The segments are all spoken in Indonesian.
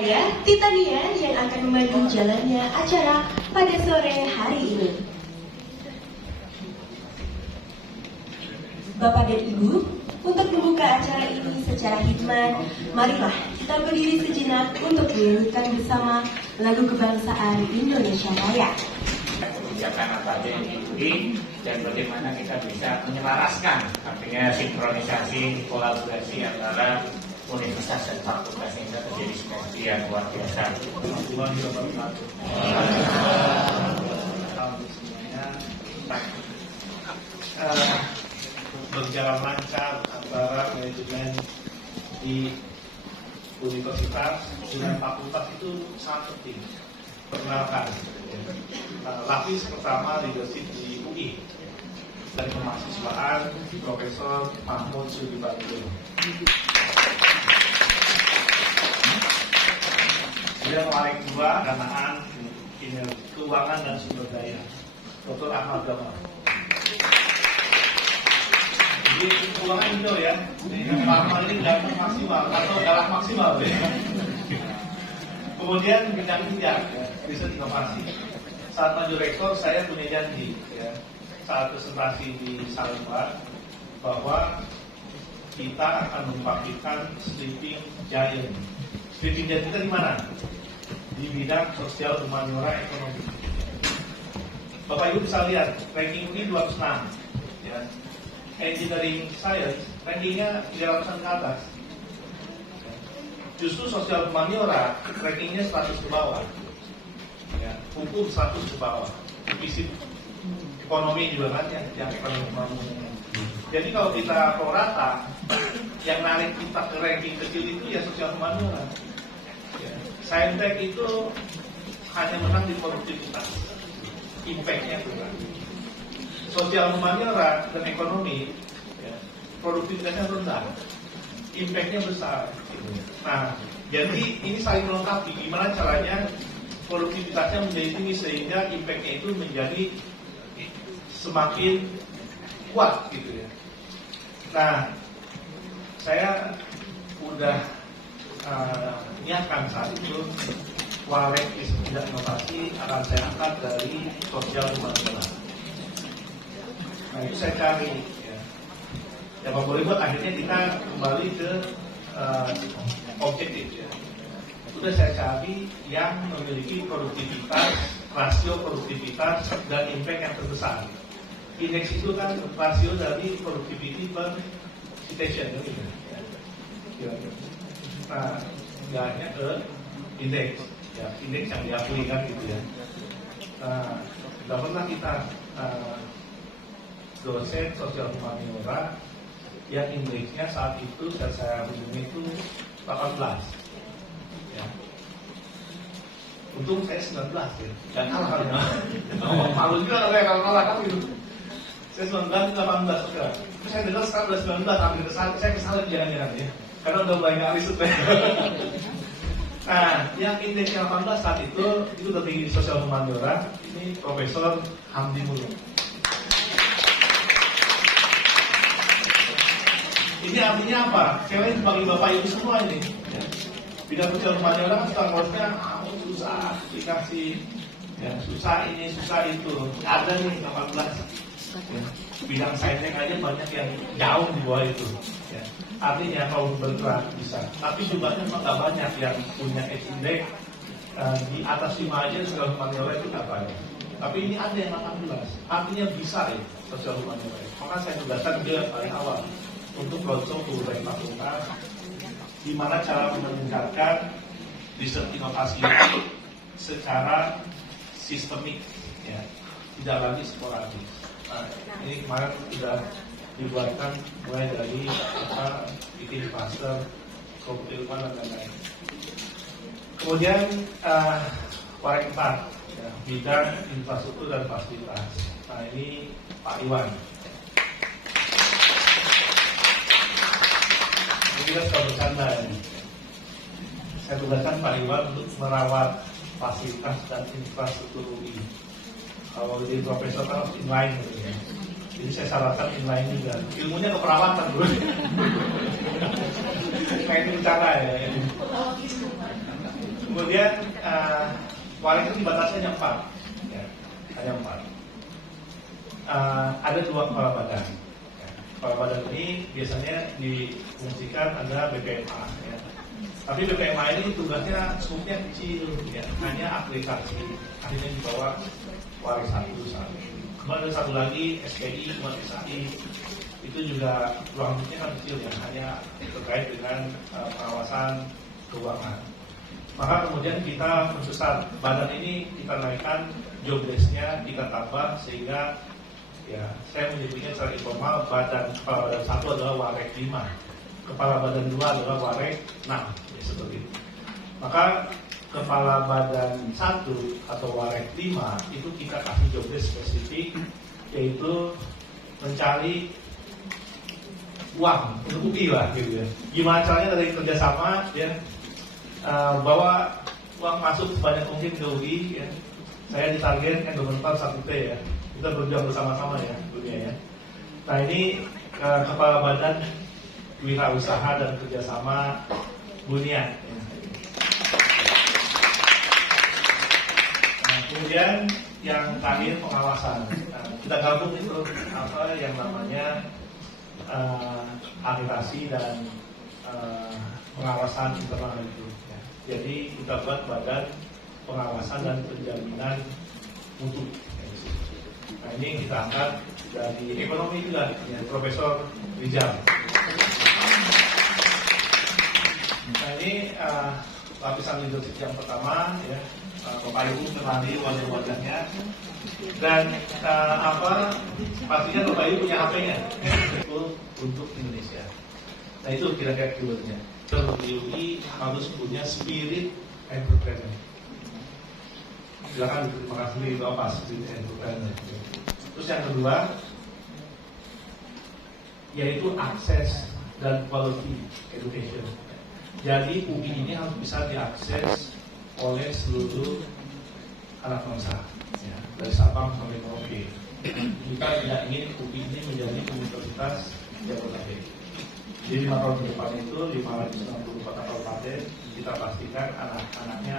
Saya Titania yang akan memandu jalannya acara pada sore hari ini. Bapak dan Ibu, untuk membuka acara ini secara hikmat, marilah kita berdiri sejenak untuk menyanyikan bersama lagu kebangsaan Indonesia Raya. Kebijakan apa aja yang diikuti dan bagaimana kita bisa menyelaraskan, artinya sinkronisasi, kolaborasi antara universitas dan fakultas sehingga terjadi sinergi yang luar biasa. Berjalan lancar antara manajemen di universitas dengan fakultas itu sangat penting. Perkenalkan, lapis pertama leadership di UI dari kemahasiswaan Profesor Mahmud Sudibatul. Dia paling dua danaan keuangan dan sumber daya, Dr. Ahmad Gamal. Jadi keuangan Indo ya, yang pertama ini galak maksimal atau galak maksimal ya. Kemudian bidang tiga, ya, riset inovasi. Saat maju rektor saya punya janji ya, saat presentasi di Salemba bahwa kita akan membangkitkan sleeping giant. Sleeping giant kita di mana? Di bidang sosial, humaniora, ekonomi. Bapak Ibu bisa lihat ranking ini 206 ya. Engineering science rankingnya 300-an ke atas. Justru sosial humaniora rankingnya 100 ke bawah ya. Hukum 100 ke bawah. Fisik ekonomi juga kan yang ekonomi. Jadi kalau kita prorata, yang narik kita ke ranking kecil itu ya sosial humaniora ya. Saintek itu hanya menang di produktivitas, impact-nya bukan. Sosial humaniora dan ekonomi ya, produktivitasnya rendah, impact-nya besar. Nah, jadi ini saling melengkapi. Gimana caranya produktivitasnya menjadi tinggi sehingga impact-nya itu menjadi semakin kuat gitu ya. Nah, saya udah niatkan saat itu Walek Isbidang Inovasi akan saya angkat dari sosial humaniora. Nah itu saya cari ya. Ya Pak boleh buat akhirnya kita kembali ke objektif ya. Sudah saya cari yang memiliki produktivitas, rasio produktivitas dan impact yang terbesar. Indeks itu kan rasio dari productivity per citation gitu ya. Nah, nggaknya ke indeks ya, indeks yang diakui kan gitu ya. Nah, tidak pernah kita dosen sosial humaniora yang indeksnya saat itu saya hubungi itu 18 ya. Untung saya 19 ya, dan kalah ya. Malu juga kalau kalah kan gitu. Saya 19, 18 sekarang. Saya dengar sekarang udah 19, hampir kesalahan. Saya kesalahan jangan-jangan ya, karena udah banyak riset ya. Nah, yang indeksnya 18 saat itu tertinggi di sosial humaniora. Ini Profesor Hamdi Mulyo. Ini artinya apa? Saya ingin bagi Bapak Ibu semua ini ya. Bidang sosial humaniora kan standarnya susah, dikasih ya, susah ini, susah itu. Ada nih 18 ya. Bidang saintek aja banyak yang jauh di bawah itu ya. Artinya kalau bergerak bisa, tapi jumlahnya memang gak banyak yang punya index di atas 5 aja sosial humaniora itu gak banyak. Tapi ini ada yang 18, artinya bisa ya sosial humaniora. Maka saya tugaskan dia paling awal untuk langsung ke berbagai fakultas, di mana cara meningkatkan riset inovasi secara sistemik, ya, tidak lagi sporadis. Nah, ini kemarin sudah dibuatkan mulai dari bikin cluster, keilmuan dan lain-lain. Kemudian Warek 4, ya, bidang infrastruktur dan fasilitas. Nah ini Pak Iwan. Ini kita sudah bercanda ini. Saya tugaskan Pak Iwan untuk merawat fasilitas dan infrastruktur UI. Kalau jadi profesor kan harus inline gitu ya. Jadi saya sarankan inline juga. Ilmunya keperawatan dulu. Nah ini bercanda ya. Kemudian warik itu dibatasi hanya 4, ya, hanya 4. Ada 2 kepala badan. Ya. Kepala badan ini biasanya difungsikan ada BPMA. Ya. Tapi BPMA ini tugasnya skupnya kecil, ya, hanya aplikasi, akhirnya dibawa waris 1 misalnya. Kemudian ada satu lagi SPI, kemudian SAI, itu juga ruang lingkupnya kan kecil ya, hanya terkait dengan pengawasan keuangan. Maka kemudian kita membesar badan ini, kita naikkan job desk-nya, kita tambah sehingga ya saya menyebutnya secara informal kepala badan 1 adalah warek 5, kepala badan 2 adalah warek 6, ya, seperti itu. Maka kepala badan 1 atau warek 5 itu kita kasih job desk spesifik, yaitu mencari uang untuk UPI lah gitu ya. Gimana caranya dari kerjasama ya, bawa uang masuk sebanyak mungkin ke UPI ya. Saya ditarget endowment fund 1T ya. Kita berjuang bersama-sama ya dunia ya. Nah ini kepala badan wirausaha dan kerjasama Bunian. Ya. Nah, kemudian yang terakhir pengawasan. Nah, kita gabung itu apa yang namanya akreditasi dan pengawasan internal itu. Ya. Jadi kita buat badan pengawasan dan penjaminan mutu. Nah ini kita angkat dari ekonomi juga, ya, Profesor Rijal. Nah ini lapisan leadership yang pertama, ya, Bapak Ibu kenali wajah-wajahnya. Dan pastinya Bapak Ibu punya HP-nya untuk Indonesia. Nah itu kira-kira keywordnya. Untuk UI harus punya spirit entrepreneur. Silakan terima kasih itu apa spirit entrepreneur. Terus yang kedua yaitu akses dan quality education. Jadi UI ini harus bisa diakses oleh seluruh anak bangsa, ya, dari Sabang sampai Merauke. Kita tidak ingin UI ini menjadi universitas Jabodetabek. Di 5 tahun ke depan itu 564 kabupaten kita pastikan anak-anaknya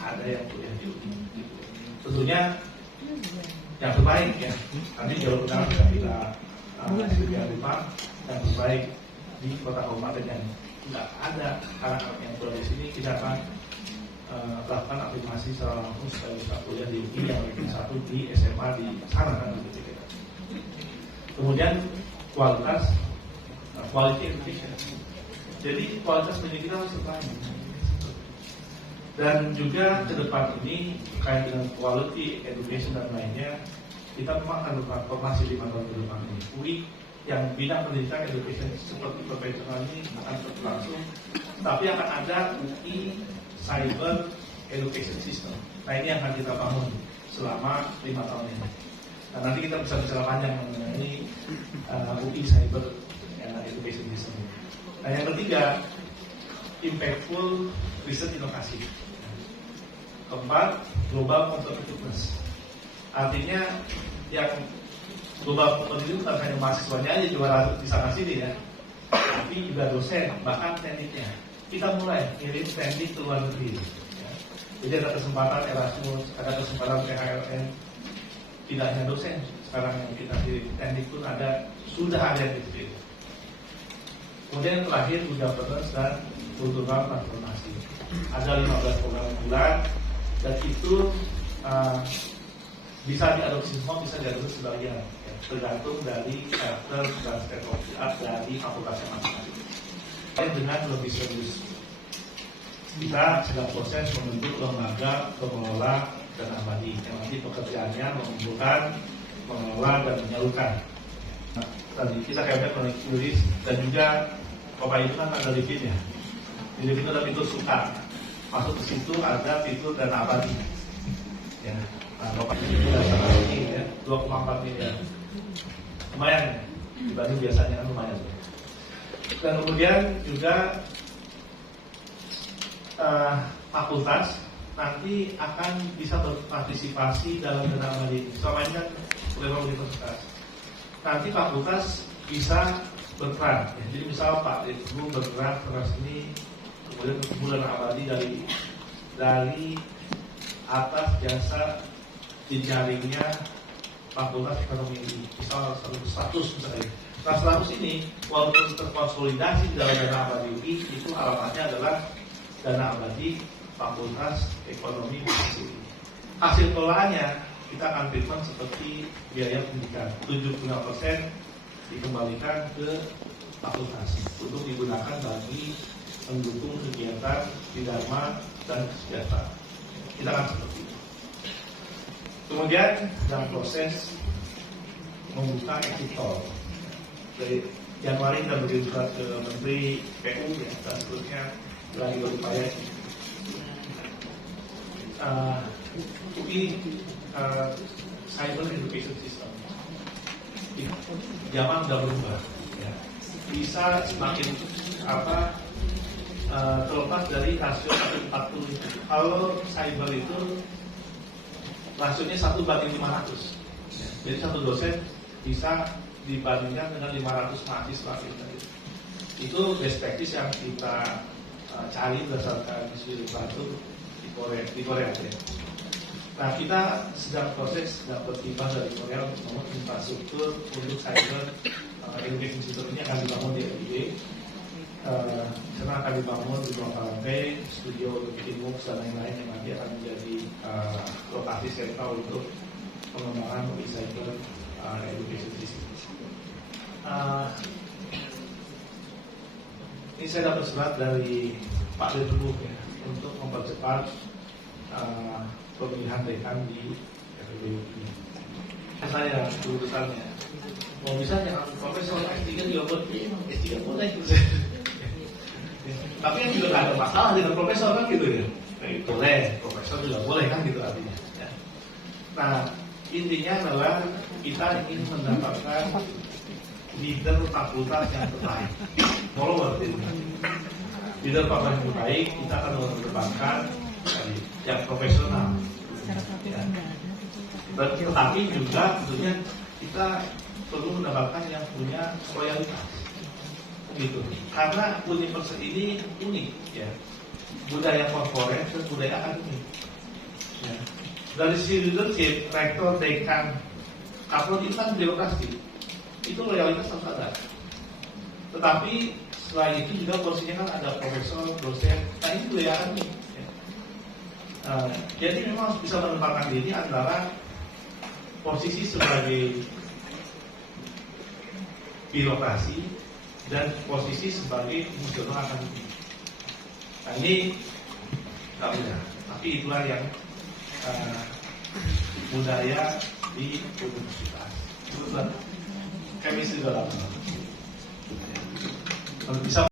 ada yang kuliah di UI. Tentunya yang terbaik ya. Nanti jalur benar kita sediakan yang terbaik di kota kabupaten yang tidak ada anak-anak yang kuliah di sini, kita akan lakukan afirmasi secara langsung supaya bisa kuliah di UI yang ranking 1 di SMA di sana kan begitu kita. Kemudian kualitas, quality education. Jadi kualitas pendidikan harus terbaik. Dan juga ke depan ini terkait dengan quality education dan lainnya, kita memang akan bertransformasi 5 tahun ke depan ini. UI yang bidang pendidikan education seperti profesional ini akan berlangsung, tapi akan ada UI Cyber Education System. Nah ini yang akan kita bangun selama 5 tahun ini. Nah nanti kita bisa bicara panjang mengenai UI Cyber Education System. Nah yang ketiga, impactful riset inovasi. Keempat, global competitiveness. Artinya yang global competitiveness bukan hanya mahasiswanya aja juara di sana sini ya, tapi juga dosen, bahkan tekniknya. Kita mulai ngirim teknik ke luar negeri. Ya. Jadi ada kesempatan Erasmus, ada kesempatan PHLN. Tidak hanya dosen, sekarang yang kita kirim teknik pun sudah ada yang dikirim. Kemudian yang terakhir governance dan kultural transformasi. Ada 15 program bulan dan itu bisa diadopsi semua, bisa diadopsi sebagian, ya, tergantung dari karakter dan state of the art dari fakultasnya masing-masing. Dengan lebih serius, kita sedang proses membentuk lembaga pengelola dana abadi yang nanti pekerjaannya mengumpulkan, mengelola dan menyalurkan. Nah, tadi kita kayaknya connect tulis dan juga Bapak itu kan ada livinnya. Di livin itu ada fitur suka. Masuk ke situ ada fitur dana abadi. Ya, nah, Bapak itu sudah sangat ini ya, 2,4 miliar. Lumayan ya, dibanding biasanya kan lumayan. Dan kemudian juga fakultas nanti akan bisa berpartisipasi dalam dana abadi. Selama ini kan level universitas. Nanti fakultas bisa berperan. Ya. Jadi misal Pak Ibu bergerak keras ini, kemudian bulan abadi dari dari atas jasa jejaringnya Fakultas Ekonomi ini, misal 100 misalnya. Nah 100 ini walaupun terkonsolidasi dalam dana abadi UI, itu alamatnya adalah dana abadi Fakultas Ekonomi UI. Hasil kelolaannya kita akan treatment seperti biaya pendidikan, 75% dikembalikan ke fakultas untuk digunakan bagi mendukung kegiatan Dharma dan kesejahteraan. Kita akan seperti itu. Kemudian dalam proses membuka exit tol, dari Januari kita beri surat ke Menteri PU ya, dan seterusnya lagi berupaya. Ini cyber education system. Zaman sudah berubah. Ya. Bisa semakin terlepas dari rasio 140. Kalau cyber itu rasionya 1:500. Jadi satu dosen bisa dibandingkan dengan 500 mahasiswa. Itu best practice yang kita cari berdasarkan isu literatur di Korea. Ya. Nah kita sedang proses dapat hibah dari Korea untuk membangun infrastruktur untuk cyber education system ini akan dibangun di FIB. Karena akan dibangun di beberapa lantai, studio untuk Teamworks dan lain-lain yang nanti akan menjadi lokasi sentral untuk pengembangan cyber education system. Ini saya dapat surat dari Pak Dirut ya, untuk mempercepat pemilihan dekan di FIB ini. Saya keputusannya, mau bisa jangan profesor S3 juga boleh, S3 boleh. Tapi yang juga nggak ada masalah dengan profesor kan gitu ya. Boleh, profesor juga boleh kan gitu artinya. Ya. Nah intinya adalah kita ingin mendapatkan leader fakultas yang terbaik. Follower leader fakultas yang terbaik kita akan mengedepankan yang profesional. Ya. Tetapi juga tentunya kita perlu mendapatkan yang punya loyalitas. Gitu. Karena universitas ini unik ya, budaya korporat dan budaya akademik ya. Dari sisi leadership, rektor, dekan, kapolri itu kan birokrasi, itu loyalitas harus ada. Tetapi selain itu juga posisinya kan ada profesor, dosen, nah ini budaya akademik ya. Jadi memang harus bisa menempatkan diri antara posisi sebagai birokrasi dan posisi sebagai fungsional akademik. Nah ini tak mudah, tapi itulah yang budaya di universitas. Itu chemistry dalam. Kalau bisa